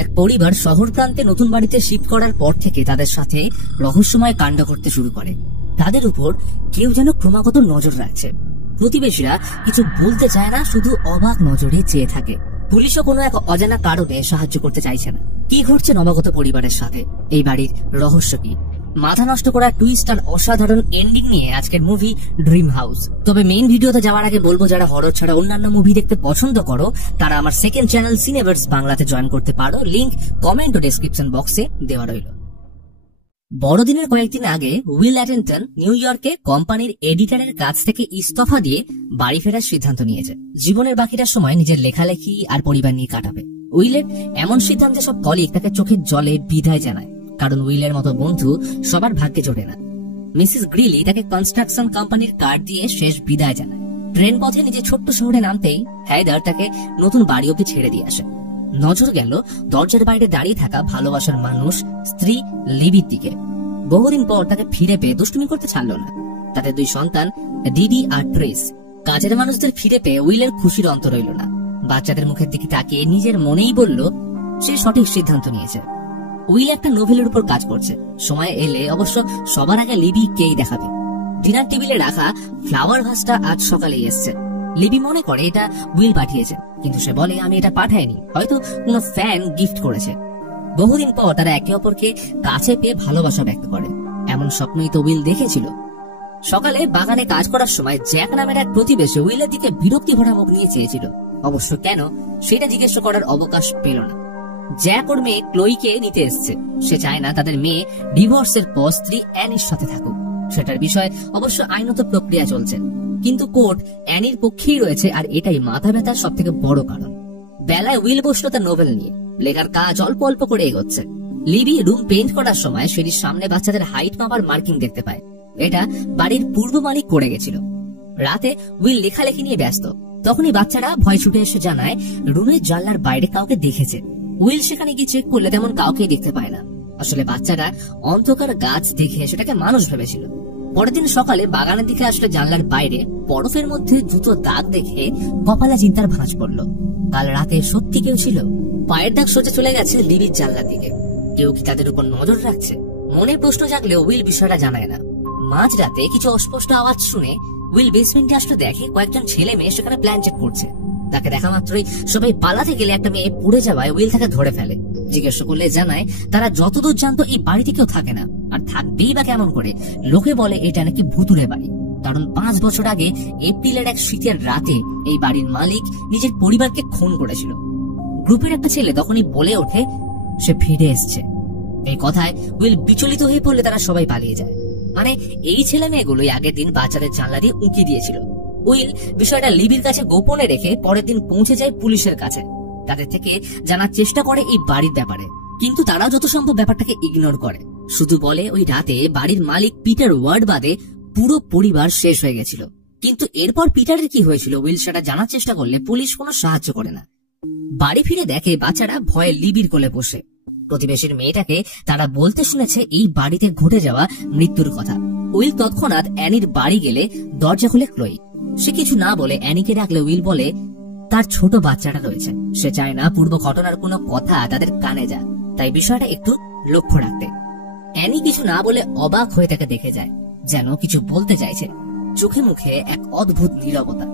এক পরিবার শহর প্রান্তে নতুন বাড়িতে শিফট করার পর থেকে তাদের সাথে রহস্যময় কাণ্ড করতে শুরু করে। তাদের উপর কেউ যেন ক্রমাগত নজর রাখছে। প্রতিবেশীরা কিছু বলতে চায় না, শুধু অবাক নজরে চেয়ে থাকে। পুলিশও কোনো এক অজানা কারণে সাহায্য করতে চাইছে না। কি ঘটছে নবাগত পরিবারের সাথে, এই বাড়ির রহস্য কি? মাথা নষ্ট করা টুইস্ট আর অসাধারণ এন্ডিং নিয়ে আজকের মুভি ড্রিম হাউস। তবে মেইন ভিডিওতে যাওয়ার আগে বলবো, যারা হরর ছাড়া অন্যান্য মুভি দেখতে পছন্দ করো তারা আমার সেকেন্ড চ্যানেল সিনেভার্স বাংলাতে জয়েন করতে পারো। লিংক কমেন্ট ও ডেসক্রিপশন বক্সে দেওয়া রইল। বড়দিনের কয়েকদিন আগে উইল অ্যাটেনটন নিউ ইয়র্কে কোম্পানির এডিটরের কাছ থেকে ইস্তফা দিয়ে বাড়ি ফেরার সিদ্ধান্ত নিয়েছে। জীবনের বাকিটা সময় নিজের লেখালেখি আর পরিবার নিয়ে কাটাবে। উইলের এমন সিদ্ধান্তে সব কলিগ তাকে চোখের জলে বিদায় জানায়, কারণ উইলের মতো বন্ধু সবার ভাগ্যে জোটে না। মিসেস গ্রিলি তাকে কনস্ট্রাকশন কোম্পানির কার্ড দিয়ে শেষ বিদায় জানায়। ট্রেন পথে নিজের ছোট্ট শহরে নামতেই হায়দার তাকে নতুন বাড়ি অবধি ছেড়ে দিয়ে আসে। নজর গেল দরজার বাইরে দাঁড়িয়ে থাকা ভালোবাসার মানুষ স্ত্রী লিবির দিকে। বহুদিন পর তাকে ফিরে পেয়ে দুষ্টুমি করতে ছাড়ল না। তাদের দুই সন্তান ডিডি আর ট্রেস। কাজের মানুষদের ফিরে পেয়ে উইলের খুশির অন্ত রইল না। বাচ্চাদের মুখের দিকে তাকিয়ে নিজের মনেই বলল সে সঠিক সিদ্ধান্ত নিয়েছে। উইল একটা নোভেলের উপর কাজ করছে। সময় এলে অবশ্য সবার আগে লিবিকেই দেখাবে। ডিনার টেবিলে রাখা ফ্লাওয়ার ভাসটা আজ সকালেই এসছে। লিবি মনে করে এটা উইল পাঠিয়েছে, কিন্তু সে বলে আমি এটা পাঠাইনি, হয়তো কোনো ফ্যান গিফট করেছে। বহুদিন পর তারা একে অপরকে কাছে পেয়ে ভালোবাসা ব্যক্ত করে। এমন স্বপ্নই তো উইল দেখেছিল। সকালে বাগানে কাজ করার সময় জ্যাক নামের এক প্রতিবেশী উইলের দিকে বিরক্তি ভরা মুখ নিয়ে চেয়েছিল। অবশ্য কেন সেটা জিজ্ঞেস করার অবকাশ পেল না। জ্যাক ওর মেয়ে ক্লোইকে নিতে এসছে। সে চায় না তাদের মেয়ে ডিভোর্সের পর স্ত্রী অ্যানির সাথে থাকুক। সেটার বিষয়ে অবশ্য আইনত প্রক্রিয়া চলছে, কিন্তু কোর্ট অ্যানির পক্ষেই রয়েছে, আর এটাই মাথা ব্যথার সব থেকে বড় কারণ। বেলায় উইল বসলো তার নোভেল নিয়ে। লেখার কাজ অল্প অল্প করে এগোচ্ছে। লিবি রুম পেইন্ট করার সময় সিঁড়ির সামনে বাচ্চাদের হাইট মাপার মার্কিং দেখতে পায়। এটা বাড়ির পূর্ব মালিক করে গেছিল। রাতে উইল লেখালেখি নিয়ে ব্যস্ত। তখনই বাচ্চারা ভয় ছুটে এসে জানায় রুমের জানলার বাইরে কাউকে দেখেছে। উইল সেখানে গিয়ে চেক করলে তেমন কাউকেই দেখতে পায় না। আসলে বাচ্চারা অন্ধকার গাছ দেখে সেটাকে মানুষ ভেবেছিল। পরের দিন সকালে বাগানের দিকে আসলে জানলার বাইরে বরফের মধ্যে জুতো দাগ দেখে কপালে চিন্তার ভাঁজ পড়ল। কাল রাতে সত্যি কেউ ছিল। পায়ের দাগ সোজা চলে গেছে লিবির জানলার দিকে। কেউ কি তাদের উপর নজর রাখছে? মনে প্রশ্ন জাগলেও উইল বিষয়টা জানায় না। মাঝ রাতে কিছু অস্পষ্ট আওয়াজ শুনে উইল বেসমেন্টে আসলে দেখে কয়েকজন ছেলে মেয়ে সেখানে প্ল্যান চেক করছে। তাকে দেখা মাত্রই সবাই পালাতে গেলে একটা মেয়ে পড়ে যাওয়ায় উইল তাকে ধরে ফেলে। জিজ্ঞাসা করলে জানায় তারা যতদূর জানতো এই বাড়িতে কেউ থাকে না, আর থাকবেই বা কেমন করে। লোকে বলে এটা নাকি ভুতুরে বাড়ি, কারণ 5 বছর আগে এপ্রিলের এক শীতের রাতে এই বাড়ির মালিক নিজের পরিবারকে খুন করেছিল। গ্রুপের একটা ছেলে তখনই বলে ওঠে সে ফিরে এসছে। এই কথায় উইল বিচলিত হয়ে পড়লে তারা সবাই পালিয়ে যায়। মানে এই ছেলে মেয়েগুলোই আগের দিন বাচ্চাদের জানলা দিয়ে উঁকি দিয়েছিল। উইল বিষয়টা লিবির কাছে গোপনে রেখে পরের দিন পৌঁছে যায় পুলিশের কাছে। তাদের থেকে জানার চেষ্টা করে এই বাড়ির ব্যাপারে, কিন্তু তারা যত সম্ভব ব্যাপারটাকে ইগনোর করে। শুধু বলে ওই রাতে বাড়ির মালিক পিটার ওয়ার্ড বাদে পুরো পরিবার শেষ হয়ে গেছিল। কিন্তু এরপর পিটারের কি হয়েছিল উইল সেটা জানার চেষ্টা করলে পুলিশ কোনো সাহায্য করে না। বাড়ি ফিরে দেখে বাচ্চারা ভয়ে লিবির কোলে বসে। প্রতিবেশীর মেয়েটাকে তারা বলতে শুনেছে এই বাড়িতে ঘটে যাওয়া মৃত্যুর কথা। উইল তৎক্ষণাৎ অ্যানির বাড়ি গেলে দরজা খুলে ক্লোই। সে কিছু না বলে অ্যানিকে ডাকলে উইল বলে তার ছোট বাচ্চাটা রয়েছে। সে চায় না পূর্ব ঘটনার কোনো কথা তাদের কানে যায়, তাই বিষয়টা একটু লক্ষ্য রাখতে। অ্যানি কিছু না বলে অবাক হয়ে তাকে দেখে যায়, যেন কিছু বলতে চাইছে। চোখে মুখে এক অদ্ভুত নীরবতা।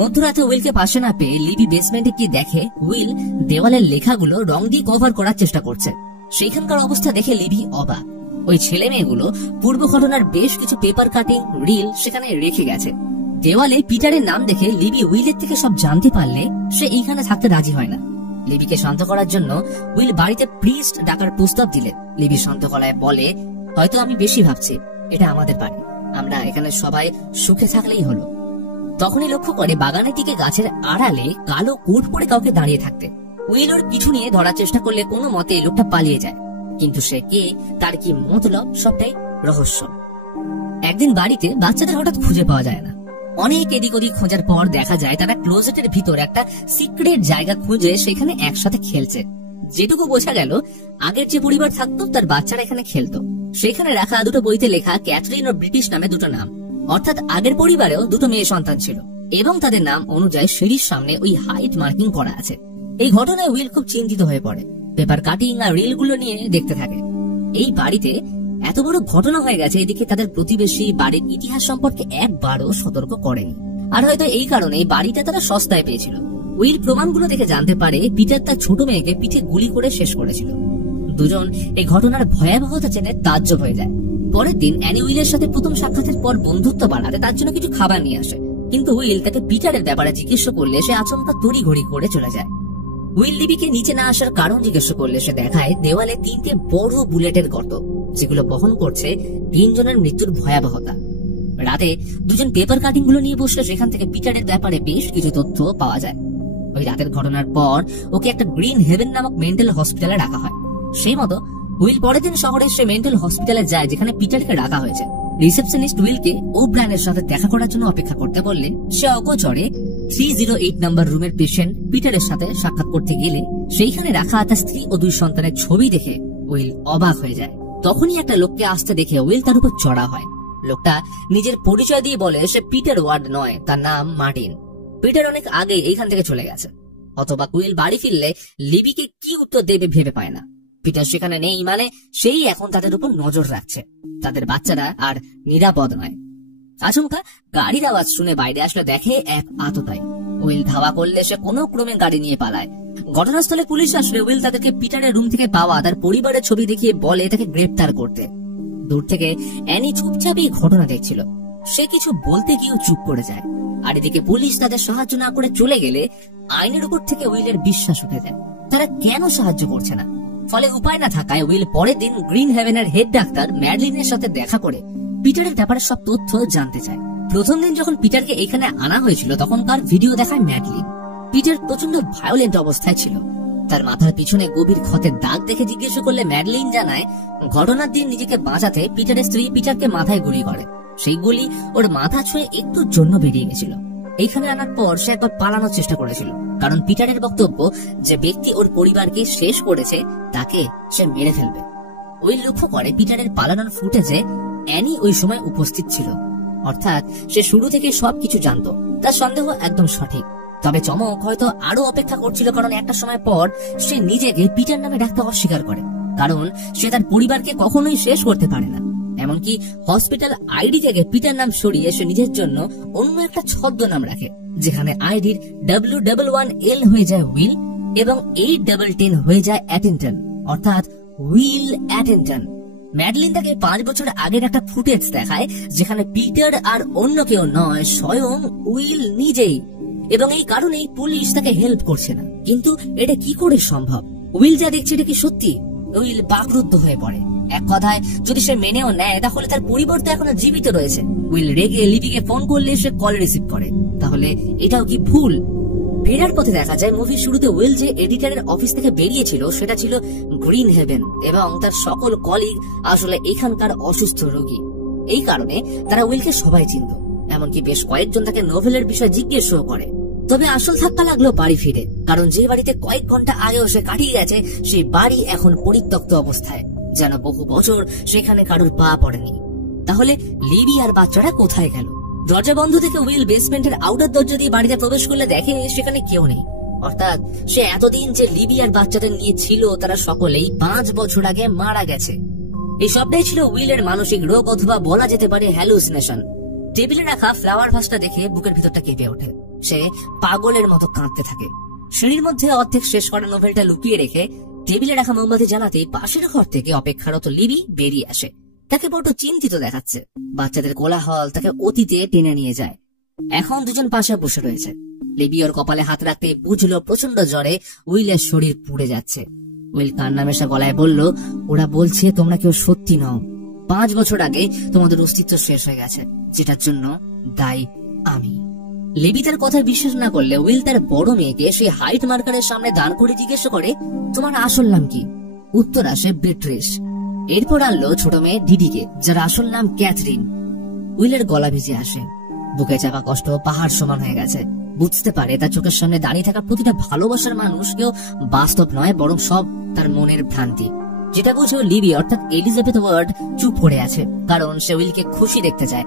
মধ্যরাতে উইলকে পাশে না পেয়ে লিবি বেসমেন্টে গিয়ে দেখে উইল দেওয়ালের লেখাগুলো রং দিয়ে কভার করার চেষ্টা করছে। সেইখানকার অবস্থা দেখে লিবি অবাক। ওই ছেলে মেয়েগুলো পূর্ব ঘটনার বেশ কিছু পেপার কাটিং রিল সেখানে রেখে গেছে। দেওয়ালে পিটারের নাম দেখে লিবি উইলের থেকে সব জানতে পারলে সে এইখানে থাকতে রাজি হয় না। লিবিকে শান্ত করার জন্য উইল বাড়িতে প্রিস্ট ডাকার প্রস্তাব দিলেন। লিবি শান্ত গলায় বলে হয়তো আমি বেশি ভাবছি, এটা আমাদের বাড়ি, আমরা এখানে সবাই সুখে থাকলেই হলো। তখনই লক্ষ্য করে বাগানের দিকে গাছের আড়ালে কালো কোট পরে কাউকে দাঁড়িয়ে থাকতে। উইল ওর পিছু নিয়ে ধরার চেষ্টা করলে কোনো মতে লোকটা পালিয়ে যায়, কিন্তু সে কে, তার কি মতলব, সবটাই রহস্য। একদিন বাড়িতে বাচ্চাদের হঠাৎ খুঁজে পাওয়া যায় না। অনেক এদিক ওদিক খোঁজার পর দেখা যায় তারা ক্লোজেটের ভিতর একটা সিক্রেট জায়গা খুঁজে সেখানে একসাথে খেলছে। যেটুকু বোঝা গেল আগের যে পরিবার থাকতো তার বাচ্চারা এখানে খেলতো। সেখানে রাখা দুটো বইতে লেখা ক্যাথরিন ও ব্রিটিশ নামে দুটো নাম, অর্থাৎ আগের পরিবারেও দুটো মেয়ে সন্তান ছিল এবং তাদের নাম অনুযায়ী সিঁড়ির সামনে ওই হাইট মার্কিং করা আছে। এই ঘটনায় উইল খুব চিন্তিত হয়ে পড়ে। পেপার কাটিং আর রিল গুলো নিয়ে দেখতে থাকে। এই বাড়িতে এত বড় ঘটনা হয়ে গেছে, এদিকে তাদের প্রতিবেশী বাড়ির ইতিহাস সম্পর্কে একবারও সতর্ক করেনি। আর হয়তো এই কারণে বাড়িটা তারা সস্তায় পেয়েছিল। উইল প্রমাণগুলো দেখে জানতে পারে পিটার তার ছোট মেয়েকে পিঠে গুলি করে শেষ করেছিল। দুজন এই ঘটনার ভয়াবহতা জেনে তাজ্জব হয়ে যায়। পরের দিন অ্যানি উইলের সাথে প্রথম সাক্ষাতের পর বন্ধুত্ব বাড়াতে তার জন্য কিছু খাবার নিয়ে আসে, কিন্তু উইল তাকে পিটারের ব্যাপারে জিজ্ঞেস করলে সে আচমকা তড়িঘড়ি করে চলে যায়। উইল লিবিকে নিচে না আসার কারণ জিজ্ঞেস করলে সে দেখায় দেওয়ালে 3টে বড় বুলেটের গর্ত, যেগুলো বহন করছে 3 জনের মৃত্যুর ভয়াবহতা। রাতে দুজন পেপার কাটিং গুলো নিয়ে বসলে সেখান থেকে পিটারের ব্যাপারে বেশ কিছু তথ্য পাওয়া যায়। ওই রাতের ঘটনার পর ওকে একটা গ্রিন হেভেন নামক মেন্টাল হসপিটালে রাখা হয়। সেই মতো উইল পরের দিন শহরে সে মেন্টাল হসপিটালে যায় যেখানে পিটারকে রাখা হয়েছে। রিসেপশনিস্ট উইলকে ওব্রায়ানের সাথে দেখা করার জন্য অপেক্ষা করতে বললে সে অগোচরে 308 নাম্বার রুমের পেশেন্ট পিটারের সাথে সাক্ষাৎ করতে গেলে সেইখানে রাখা তার স্ত্রী ও 2 সন্তানের ছবি দেখে উইল অবাক হয়ে যায়। তখনই একটা লোককে আসতে দেখে উইল তার উপর চড়া হয়। লোকটা নিজের পরিচয় দিয়ে বলে সে পিটার ওয়ার্ড নয়, তার নাম মার্টিন। পিটার অনেক আগে এইখান থেকে চলে গেছে। অথবা উইল বাড়ি ফিরলে লিবিকে কি উত্তর দেবে ভেবে পায় না। পিটার সেখানে নেই মানে সেই এখন তাদের উপর নজর রাখছে। তাদের বাচ্চারা আর নিরাপদ নয়। আচমকা গাড়ির আওয়াজ শুনে বাইরে আসলে দেখে এক আততায়ী। উইল ধাওয়া করলে সে কোনো ক্রমে গাড়ি নিয়ে পালায়। ঘটনাস্থলে পুলিশ আসলে উইল তাদেরকে পিটারের রুম থেকে পাওয়া তার পরিবারের ছবি দেখিয়ে বলে তাকে গ্রেপ্তার করতে। দূর থেকে অ্যানি চুপচাপ এই ঘটনা দেখছিল। সে কিছু বলতে গিয়েও চুপ করে যায়। আর এদিকে পুলিশ তাদের সাহায্য না করে চলে গেলে আইনের উপর থেকে উইলের বিশ্বাস উঠে যায়। তারা কেন সাহায্য করছে না? ফলে উপায় না থাকায় উইল পরের দিন গ্রিন হেভেনের হেড ডাক্তার ম্যাডলিনের সাথে দেখা করে পিটারের ব্যাপারে সব তথ্য জানতে চায়। প্রথম দিন যখন পিটারকে এখানে আনা হয়েছিল তখনকার ভিডিও দেখায় ম্যাডলিন। পিটার প্রচন্ড ভায়োলেন্ট অবস্থায় ছিল। তার মাথার পিছনে গভীর ক্ষতের দাগ দেখে জিজ্ঞেস করলে ম্যাডলিন জানায় ঘটনার দিন নিজেকে বাঁচাতে পিটারের স্ত্রী পিটারকে মাথায় গুলি করে। সেই গুলি ওর মাথা ছুঁয়ে একটুর জন্য বেরিয়ে গেছিল। এইখানে আনার পর সে একবার পালানোর চেষ্টা করেছিল, কারণ পিটারের বক্তব্য যে ব্যক্তি ওর পরিবারকে শেষ করেছে তাকে সে মেরে ফেলবে। উইল লক্ষ্য করে পিটারের পালানোর ফুটেজে অ্যানি ওই সময় উপস্থিত ছিল, অর্থাৎ সে শুরু থেকে সবকিছু জানতো। তার সন্দেহ একদম সঠিক। তবে চমক হয়তো আরো অপেক্ষা করছিল, কারণ একটা সময় পর সে নিজেকে পিটার নামে ডাকতে অস্বীকার করে, কারণ সে তার পরিবারকে কখনোই শেষ করতে পারে না। এমনকি হসপিটাল আইডি থেকে পিটার নাম সরিয়ে সে নিজের জন্য অন্য একটা ছদ্মনাম রাখে, যেখানে আইডির W11L হয়ে যায় উইল এবং 810 হয়ে যায় অ্যাটেনটন, অর্থাৎ উইল অ্যাটেনটন। ম্যাডলিন তাকে 5 বছর আগের একটা ফুটেজ দেখায় যেখানে পিটার আর অন্য কেউ নয়, স্বয়ং উইল নিজেই। এবং এই কারণেই পুলিশ তাকে হেল্প করছে না। কিন্তু এটা কি করে সম্ভব? উইল যা দেখছে এটা কি সত্যি? উইল বাকরুদ্ধ হয়ে পড়ে। এক কথায় যদি সে মেনেও নেয় তাহলে তার পরিবার তো এখনো জীবিত রয়েছে। উইল রেগে লিবিকে ফোন করলে সে কল রিসিভ করে। তাহলে এটাও কি ভুল? ফেরার পথে দেখা যায় মুভির শুরুতে উইল যে এডিটরের অফিস থেকে বেরিয়েছিল সেটা ছিল গ্রিন হেভেন এবং তার সকল কলিগ আসলে এখানকার অসুস্থ রোগী। এই কারণে তারা উইলকে সবাই চিনত, এমনকি বেশ কয়েকজন তাকে নোভেলের বিষয়ে জিজ্ঞেসও করে। তবে আসল ধাক্কা লাগলো বাড়ি ফিরে, কারণ যে বাড়িতে কয়েক ঘন্টা আগেও সে কাটিয়ে গেছে সেই বাড়ি এখন পরিত্যক্ত অবস্থায়, যেন বহু বছর সেখানে কারোর পা পড়েনি। তাহলে লিবি আর বাচ্চারা কোথায় গেল? দরজা বন্ধ থেকে উইল বেসমেন্টের আউটার দরজা দিয়ে বাড়িতে প্রবেশ করলে দেখে সেখানে কেউ নেই। অর্থাৎ সে এতদিন যে লিবি আর বাচ্চাদের নিয়ে ছিল তারা সকলেই 5 বছর আগে মারা গেছে। এই সবটাই ছিল উইলের মানসিক রোগ, অথবা বলা যেতে পারে হ্যালুসিনেশন। টেবিলে রাখা ফ্লাওয়ার ভাসটা দেখে বুকের ভিতরটা কেঁপে ওঠে। সে পাগলের মতো কাঁদতে থাকে। সিঁড়ির মধ্যে অর্ধেক শেষ করা নোভেলটা লুকিয়ে রেখে টেবিলে রাখা মোমবাতি জ্বালাতে পাশের ঘর থেকে অপেক্ষারত লিবি বেরিয়ে আসে। তাকে বড় চিন্তিত দেখাচ্ছে। বাচ্চাদের কোলাহল তাকে অতীতে টেনে নিয়ে যায়। এখন দুজন পাশে বসে রয়েছে। লিবি ওর কপালে হাত রাখতে বুঝলো প্রচন্ড জ্বরে উইলের শরীর পুড়ে যাচ্ছে। উইল কান্না মেশা গলায় বলল, ওরা বলছে তোমরা কেউ সত্যি নও। 5 বছর আগে তোমাদের অস্তিত্ব শেষ হয়ে গেছে, যেটার জন্য দায়ী আমি। লিবি তার কথা বিশ্বাস না করলে উইল তার বড় মেয়েকে সেই হাইট মার্কারের সামনে দাঁড় করে জিজ্ঞেস করে, তোমার আসল নাম কি? উত্তর আসে বেট্রিস। এরপর আনলো ছোট মেয়ে ডিডিকে, যার আসল নাম ক্যাথরিন। উইলের গলা ভিজে আসে। বুকে চাপা কষ্ট পাহাড় সমান হয়ে গেছে। বুঝতে পারে তার চোখের সামনে দাঁড়িয়ে থাকা প্রতিটা ভালোবাসার মানুষ কেউ বাস্তব নয়, বরং সব তার মনের ভ্রান্তি। যেটা বুঝো লিবি অর্থাৎ এলিজাবেথ ওয়ার্ড চুপ করে আছে, কারণ সে উইলকে খুশি দেখতে চায়।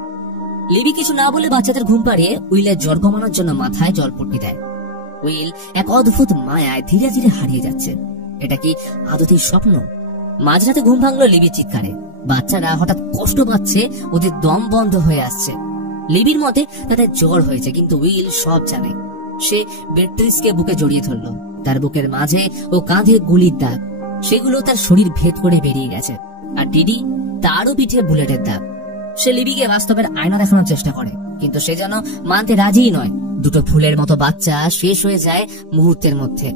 লিবি কিছু না বলে বাচ্চাদের ঘুম পাড়িয়ে উইলের জ্বর কমানোর জন্য মাথায় জলপট্টি দেয়। উইল এক অদ্ভুত মায়ায় ধীরে ধীরে হারিয়ে যাচ্ছে। এটা কি আদতেই স্বপ্ন? মাঝরাতে ঘুম ভাঙলো লিবির চিৎকারে। বাচ্চারা হঠাৎ কষ্ট পাচ্ছে, ওদের দম বন্ধ হয়ে আসছে। লিবির মতে তাদের জ্বর হয়েছে, কিন্তু উইল সব জানে। সে বেট্রিসকে বুকে জড়িয়ে ধরল। তার বুকের মাঝে ও কাঁধে গুলির দাগ, সেগুলো তার শরীর ভেদ করে বেরিয়ে গেছে। আর ডিডি, তারও পিঠে বুলেটের দাগ। সে লিবিকে বাস্তবের আয়না দেখানোর চেষ্টা করে, কিন্তু সে যেন মানতে রাজিই নয়। দুটো ফুলের মতো বাচ্চা শেষ হয়ে যায় মুহূর্তের মধ্যে।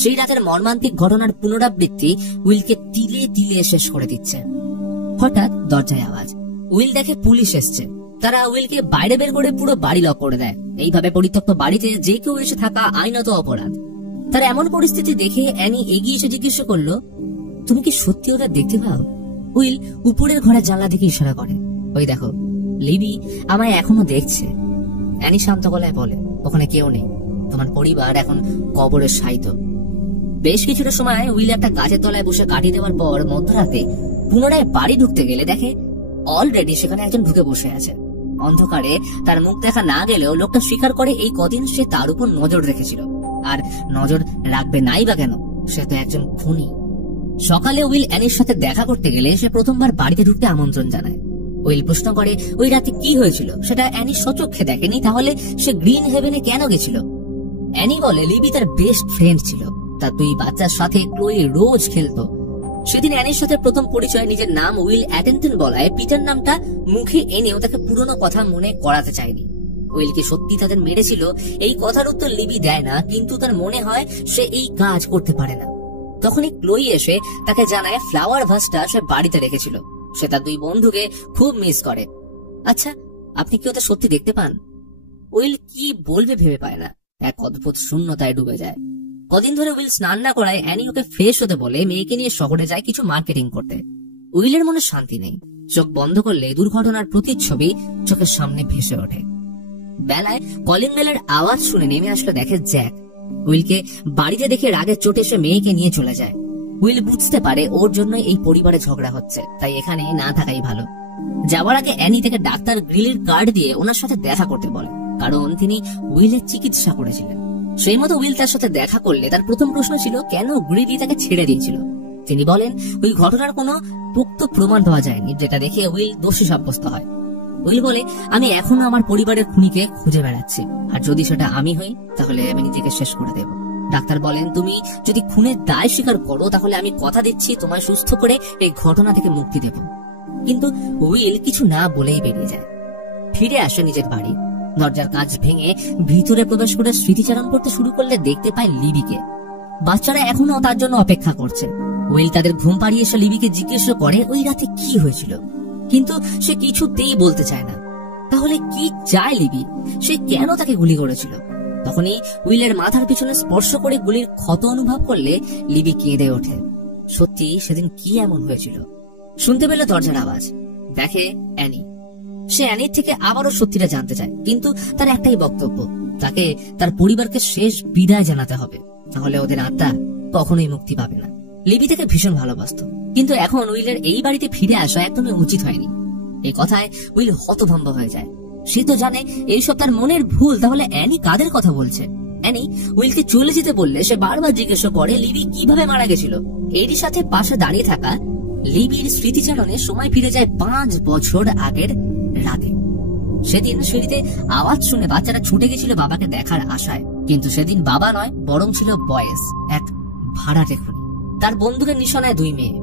সেই রাতের মর্মান্তিক ঘটনার পুনরাবৃত্তি উইলকে তিলে তিলে শেষ করে দিচ্ছে। হঠাৎ দরজায় আওয়াজ। উইল দেখে পুলিশ এসছে। তারা উইলকে বাইরে বের করে পুরো বাড়ি লক করে দেয়। এইভাবে পরিত্যক্ত বাড়িতে যে কেউ এসে থাকা আইনত অপরাধ। তার এমন পরিস্থিতি দেখে অ্যানি এগিয়ে এসে জিজ্ঞেস করলো, তুমি কি সত্যি ওটা দেখতে পাও? উইল উপরের ঘরের জানলা দিকে ইশারা করে। ওই দেখো, লিবি আমায় এখনো দেখছে। অ্যানি শান্ত গলায় বলে, ওখানে কেউ নেই, তোমার পরিবার এখন কবরে শায়িত। বেশ কিছুটা সময় উইল একটা গাছের তলায় বসে কাটিয়ে দেওয়ার পর মধ্যরাতে পুনরায় বাড়ি ঢুকতে গেলে দেখে অলরেডি সেখানে একজন ঢুকে বসে আছে। অন্ধকারে তার মুখ দেখা না গেলেও লোকটা স্বীকার করে এই কদিন সে তার উপর নজর রেখেছিল। আর নজর রাখবে নাই বা কেন, সে তো একজন খুনি। সকালে উইল অ্যানির সাথে দেখা করতে গেলে সে প্রথমবার বাড়িতে ঢুকতে আমন্ত্রণ জানায়। উইল প্রশ্ন করে ওই রাতে কি হয়েছিল, সেটা অ্যানি সচক্ষে দেখেনি, তাহলে সে গ্রিন হেভেনে কেন গেছিল? অ্যানি বলে লিবি তার বেস্ট ফ্রেন্ড ছিল। তার দুই বাচ্চার সাথে ক্লোই রোজ খেলতো। সেদিন অ্যানির সাথে প্রথম পরিচয় নিজের নাম উইল অ্যাটেনটন বলায় পিটার নামটা মুখে এনেও তাকে পুরনো কথা মনে করাতে চায়নি। উইলকে সত্যি তাদের মেরেছিল এই কথার উত্তর লিবি দেয় না, কিন্তু তার মনে হয় সে এই কাজ করতে পারে না। তখনই ক্লোই এসে তাকে জানায় ফ্লাওয়ার ভাসটা সে বাড়িতে রেখেছিল। সে তার দুই বন্ধুকে খুব মিস করে। আচ্ছা, আপনি কি ওটা সত্যি দেখতে পান? উইল কি বলবে ভেবে পায় না। এক অদ্ভুত শূন্যতায় ডুবে যায়। কদিন ধরে উইল স্নান না করায় অ্যানি ওকে ফ্রেশ হতে বলে মেয়েকে নিয়ে শহরে যায় কিছু মার্কেটিং করতে। উইলের মনে শান্তি নেই। চোখ বন্ধ করলে দুর্ঘটনার প্রতিচ্ছবি চোখের সামনে ভেসে ওঠে। বেলায় কলিং বেলের আওয়াজ শুনে নেমে আসলো দেখে জ্যাক। উইলকে বাড়িতে দেখে রাগের চোটে সে মেয়েকে নিয়ে চলে যায়। উইল বুঝতে পারে ওর জন্য এই পরিবারে ঝগড়া হচ্ছে, তাই এখানে না থাকাই ভালো। যাওয়ার আগে অ্যানি থেকে ডাক্তার গ্রিলের কার্ড দিয়ে ওনার সাথে দেখা করতে বলে, কারণ তিনি উইলের চিকিৎসা করেছিলেন। সেই মতো উইল তার সাথে দেখা করলে তার প্রথম প্রশ্ন ছিল কেন গ্রিলি তাকে ছেড়ে দিয়েছিল। তিনি বলেন ওই ঘটনার কোনো পোক্ত প্রমাণ পাওয়া যায়নি, যেটা দেখে উইল দোষী সাব্যস্ত হয়। উইল বলে আমি এখনো আমার পরিবারের খুনিকে খুঁজে বেড়াচ্ছি, আর যদি সেটা আমি হই তাহলে আমি নিজেকে শেষ করে দেব। ডাক্তার বলেন তুমি যদি খুনের দায় স্বীকার করো তাহলে আমি কথা দিচ্ছি তোমায় সুস্থ করে এই ঘটনা থেকে মুক্তি দেব। কিন্তু উইল কিছু না বলেই বেরিয়ে যায়। ফিরে আসে নিজের বাড়ি। দরজার কাঁচ ভেঙে ভিতরে প্রবেশ করে স্মৃতিচারণ করতে শুরু করলে দেখতে পায় লিবিকে। বাচ্চারা এখনো তার জন্য অপেক্ষা করছে। উইল তাদের ঘুম পাড়িয়ে এসে লিবিকে জিজ্ঞেস করে ওই রাতে কি হয়েছিল, কিন্তু সে কিছুতেই বলতে চায় না। তাহলে কি চায় লিবি? সে কেন তাকে গুলি করেছিল? তখনই উইলের মাথার পিছনে স্পর্শ করে গুলির ক্ষত অনুভব করলে লিবি কেঁদে ওঠে। সত্যি সেদিন কি এমন হয়েছিল? শুনতে পেল দরজার আওয়াজ। দেখে অ্যানি। সে অ্যানির থেকে আবারও সত্যিটা জানতে চায়, কিন্তু তার একটাই বক্তব্য, তাকে তার পরিবারকে শেষ বিদায় জানাতে হবে, তাহলে ওদের আত্মা কখনোই মুক্তি পাবে না। লিবি তাকে ভীষণ ভালোবাসত, কিন্তু এখন উইলের এই বাড়িতে ফিরে আসা একদমই উচিত হয়নি। এই কথায় উইল হতভম্ব হয়ে যায়। সে তো জানে এইসব তার মনের ভুল, তাহলে অ্যানি কাদের কথা বলছে? অ্যানি উইলকে চলে যেতে বললে সে বারবার জিজ্ঞেস করে লিবি কিভাবে মারা গেছিল। এরই সাথে পাশে দাঁড়িয়ে থাকা লিবির স্মৃতিচারণে সময় ফিরে যায় 5 বছর আগের রাতে। সেদিন সিঁড়িতে আওয়াজ শুনে বাচ্চারা ছুটে গেছিল বাবাকে দেখার আশায়, কিন্তু সেদিন বাবা নয়, বরং ছিল বয়েস, এক ভাড়াটে খুনি। তার বন্দুকের নিশানায় 2 মেয়ে।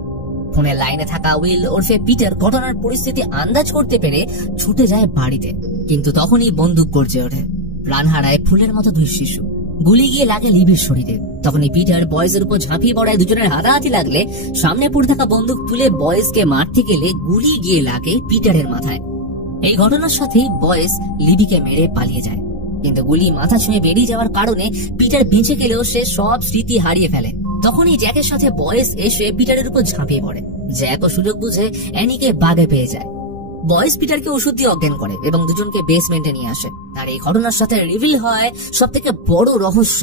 ফোনে লাইনে থাকা উইল ওরফে পিটার ঘটনার পরিস্থিতি আন্দাজ করতে পেরে ছুটে যায় বাড়িতে, কিন্তু তখনই বন্দুক গর্জে ওঠে। প্রাণ হারায় ফুলের মতো 2 শিশু। গুলি গিয়ে লাগে লিবির শরীরে। তখনই পিটার বয়েজের উপর ঝাঁপিয়ে পড়ায় দুজনের হাতাহাতি লাগলে সামনে পড়ে থাকা বন্দুক তুলে বয়েজকে মারতে গেলে গুলি গিয়ে লাগে পিটারের মাথায়। এই ঘটনার সাথেই বয়েজ লিবিকে মেরে পালিয়ে যায়, কিন্তু গুলি মাথা ছুঁয়ে বেরিয়ে যাওয়ার কারণে পিটার বেঁচে গেলেও সে সব স্মৃতি হারিয়ে ফেলে। তখনই জ্যাকের সাথে বয়েজ এসে পিটারের উপর ঝাঁপিয়ে পড়ে। জ্যাকও সুযোগ বুঝে অ্যানিকে বাগে পেয়ে যায়। বয়েজ পিটারকে ওষুধ দিয়ে অজ্ঞান করে এবং দুজনকে বেসমেন্টে নিয়ে আসে। আর এই ঘটনার সাথে রিভিল হয় সব থেকে বড় রহস্য।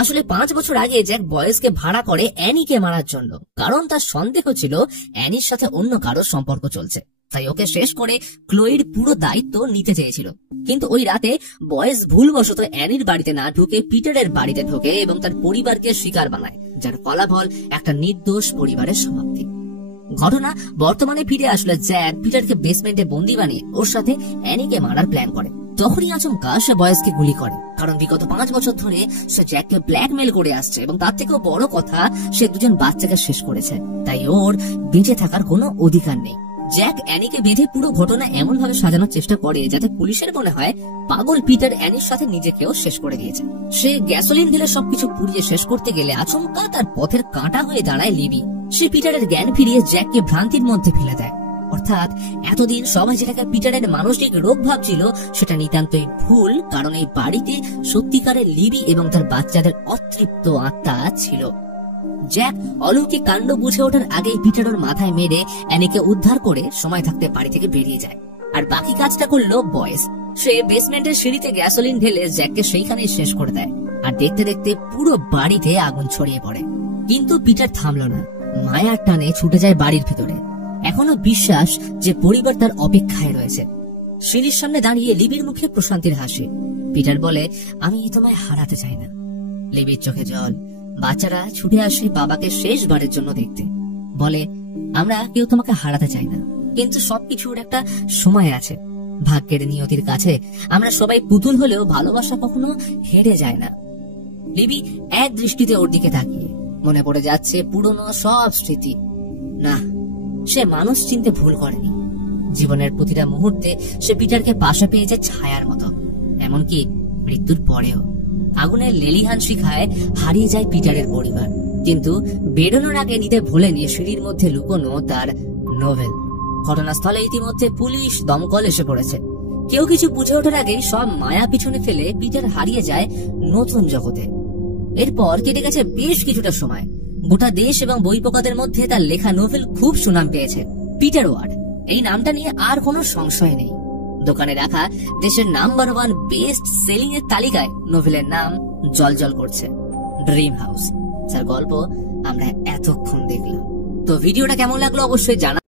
আসলে 5 বছর আগে জ্যাক বয়েজকে ভাড়া করে অ্যানিকে মারার জন্য, কারণ তার সন্দেহ ছিল অ্যানির সাথে অন্য কারো সম্পর্ক চলছে। তাই ওকে শেষ করে ক্লোইর পুরো দায়িত্ব নিতে চেয়েছিল। কিন্তু ওই রাতে বয়েস ভুলবশত অ্যানির বাড়িতে না ঢুকে পিটারের বাড়িতে ঢোকে এবং তার পরিবারকে শিকার বানায়, যার ফলাফল একটা নির্দোষ পরিবারের সমাপ্তি। ঘটনা বর্তমানে ফিরে আসলে জ্যাক পিটারকে বেসমেন্টে বন্দি বানিয়ে ওর সাথে অ্যানিকে মারার প্ল্যান করে। তখনই আচমকা সে বয়েসকে গুলি করে, কারণ বিগত 5 বছর ধরে সে জ্যাককে ব্ল্যাকমেল করে আসছে এবং তার থেকেও বড় কথা সে 2জন বাচ্চাকে শেষ করেছে, তাই ওর বেঁচে থাকার কোনো অধিকার নেই। জ্যাক অ্যানিকে বেঁধে পুরো ঘটনা এমন ভাবে সাজানোর চেষ্টা করে যাতে পুলিশের মনে হয় পাগল পিটার অ্যানির সাথে নিজেকেও শেষ করে দিয়েছে। সে গ্যাসোলিন ঢেলে সবকিছু পুড়িয়ে শেষ করতে গেলে আচমকা তার পথের কাঁটা হয়ে দাঁড়ায় লিবি। সে পিটারের জ্ঞান ফিরিয়ে জ্যাককে ভ্রান্তির মধ্যে ফেলে দেয়। অর্থাৎ এতদিন সবাই যেটাকে পিটারের মানসিক রোগ ভাবছিল সেটা নিতান্তই ভুল, কারণ এই বাড়িতে সত্যিকারের লিবি এবং তার বাচ্চাদের অতৃপ্ত আত্মা ছিল। জ্যাক অলৌকিক কাণ্ড বুঝে ওঠার আগেই পিটার ওর মাথায় মেরে অ্যানিকে উদ্ধার করে সময় থাকতে বাড়ি থেকে বেরিয়ে যায়। আর বাকি কাজটা করলো বয়েস। সে বেসমেন্টের সিঁড়িতে গ্যাসোলিন ঢেলে জ্যাককে সেইখানেই শেষ করে দেয়, আর দেখতে দেখতে পুরো বাড়িতে আগুন ছড়িয়ে পড়ে। কিন্তু পিটার থামলো না, মায়ার টানে ছুটে যায় বাড়ির ভিতরে। এখনো বিশ্বাস যে পরিবার তার অপেক্ষায় রয়েছে। সিঁড়ির সামনে দাঁড়িয়ে লিবির মুখে প্রশান্তির হাসি। পিটার বলে, আমি তোমায় হারাতে চাই না। লিবির চোখে জল। বাচ্চারা ছুটে আসে বাবাকে শেষবারের জন্য দেখতে। বলে, আমরা কেউ তোমাকে হারাতে চাই না, কিন্তু সবকিছুর একটা সময় আছে। ভাগ্যের নিয়তির কাছে আমরা সবাই পুতুল হলেও ভালোবাসা কখনো হেরে যায় না। লিবি এক দৃষ্টিতে ওর দিকে তাকিয়ে মনে পড়ে যাচ্ছে পুরনো সব স্মৃতি। না, সে মানুষ চিনতে ভুল করেনি। জীবনের প্রতিটা মুহূর্তে সে পিটারকে পাশে পেয়েছে ছায়ার মতো, এমনকি মৃত্যুর পরেও। আগুনের লেলিহান শিখায় হারিয়ে যায় পিটারের পরিবার, কিন্তু বেরোনোর আগে নিতে ভোলেনি সিঁড়ির মধ্যে লুকোনো তার নোভেল। ঘটনাস্থলে ইতিমধ্যে পুলিশ দমকল এসে পড়েছে। কেউ কিছু বুঝে ওঠার আগেই সব মায়া পিছনে ফেলে পিটার হারিয়ে যায় নতুন জগতে। এরপর কেটে গেছে বেশ কিছুটা সময়। গোটা দেশ এবং বই পোকাদের মধ্যে তার লেখা নোভেল খুব সুনাম পেয়েছে। পিটার ওয়ার্ড এই নামটা নিয়ে আর কোনো সংশয় নেই। দোকানে রাখা দেশের নাম্বার 1 বেস্ট সেলিং এর তালিকায় নোভেলের নাম জলজল করছে। ড্রিম হাউস, যার গল্প আমরা এতক্ষণ দেখলাম। তো ভিডিওটা কেমন লাগলো অবশ্যই জানা।